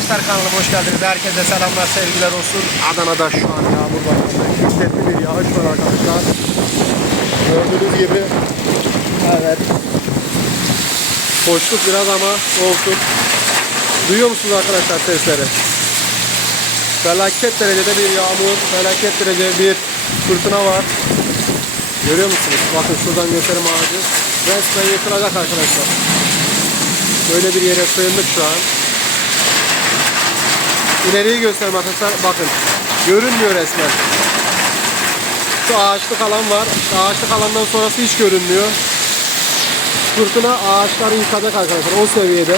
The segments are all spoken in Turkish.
arkadaşlar kanalıma hoş geldiniz. Herkese selamlar, sevgiler olsun. Adana'da şu an yağmur başladı. Şiddetli bir yağış var arkadaşlar. Gördüğünüz gibi. Evet. Koştuk biraz ama olsun. Duyuyor musunuz arkadaşlar sesleri? Felaket derecede bir yağmur, felaket derecede bir fırtına var. Görüyor musunuz? Bakın şuradan gösterim ağacı. Resmen yıkılacak arkadaşlar. Böyle bir yere sığındık şu an. İleriyi göstereyim arkadaşlar. Bakın. Görünmüyor resmen. Şu ağaçlık alan var. Şu ağaçlık alandan sonrası hiç görünmüyor. Fırtına ağaçları yıkacak arkadaşlar. O seviyede.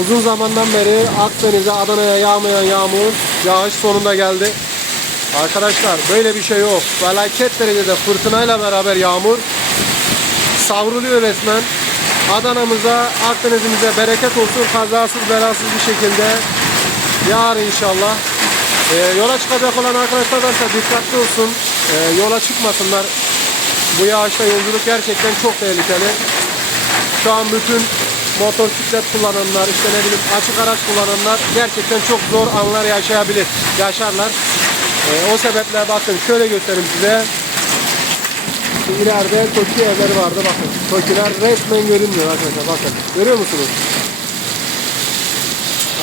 Uzun zamandan beri Akdeniz'e, Adana'ya yağmayan yağmur yağış sonunda geldi. Arkadaşlar böyle bir şey yok. Felaket derecede fırtınayla beraber yağmur savruluyor resmen. Adana'mıza, Akdeniz'imize bereket olsun. Kazasız belasız bir şekilde yağar inşallah. Ee, yola çıkacak olan arkadaşlar varsa dikkatli olsun. Ee, yola çıkmasınlar. Bu yağışta yolculuk gerçekten çok tehlikeli. Şu an bütün motosiklet kullananlar, işte ne bileyim açık araç kullananlar gerçekten çok zor anlar yaşayabilir, yaşarlar. Ee, o sebeple bakın şöyle göstereyim size. İleride Toki evleri vardı bakın. Tokiler resmen görünmüyor arkadaşlar bakın. Görüyor musunuz?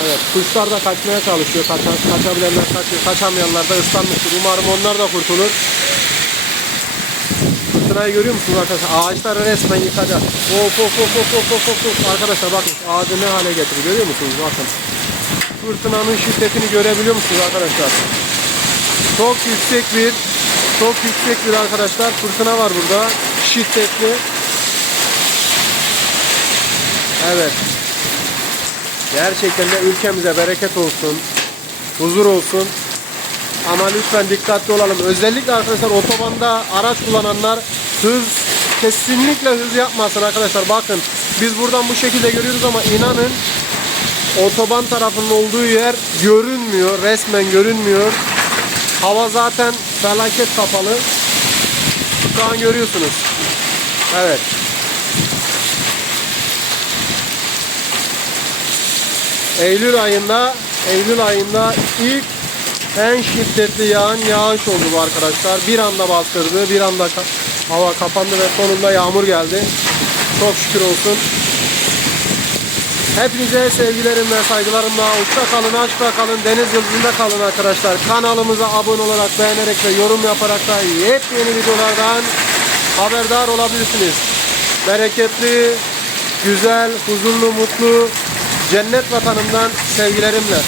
Evet kuşlar da kaçmaya çalışıyor. Kaça, kaçabilenler kaçıyor. Kaçamayanlar da ıslanmıştır. Umarım onlar da kurtulur. Fırtınayı görüyor musunuz arkadaşlar? Ağaçları resmen yıkacak. Of of of of of of of. Arkadaşlar bakın ağacı ne hale getiriyor görüyor musunuz? Bakın. Fırtınanın şiddetini görebiliyor musunuz arkadaşlar? Çok yüksek bir çok yüksek bir arkadaşlar fırtına var burada. Şiddetli. Evet. Gerçekten de ülkemize bereket olsun. Huzur olsun. Ama lütfen dikkatli olalım. Özellikle arkadaşlar otobanda araç kullananlar hız kesinlikle hız yapmasın arkadaşlar. Bakın biz buradan bu şekilde görüyoruz ama inanın otoban tarafının olduğu yer görünmüyor. Resmen görünmüyor. Hava zaten felaket kapalı. Şu an görüyorsunuz. Evet. Eylül ayında Eylül ayında ilk en şiddetli yağan yağış oldu bu arkadaşlar. Bir anda bastırdı, bir anda hava kapandı ve sonunda yağmur geldi. Çok şükür olsun. Hepinize sevgilerim ve saygılarımla uçta kalın, aşkta kalın, deniz yıldızında kalın arkadaşlar. Kanalımıza abone olarak, beğenerek ve yorum yaparak da yepyeni videolardan haberdar olabilirsiniz. Bereketli, güzel, huzurlu, mutlu, cennet vatanımdan sevgilerimle.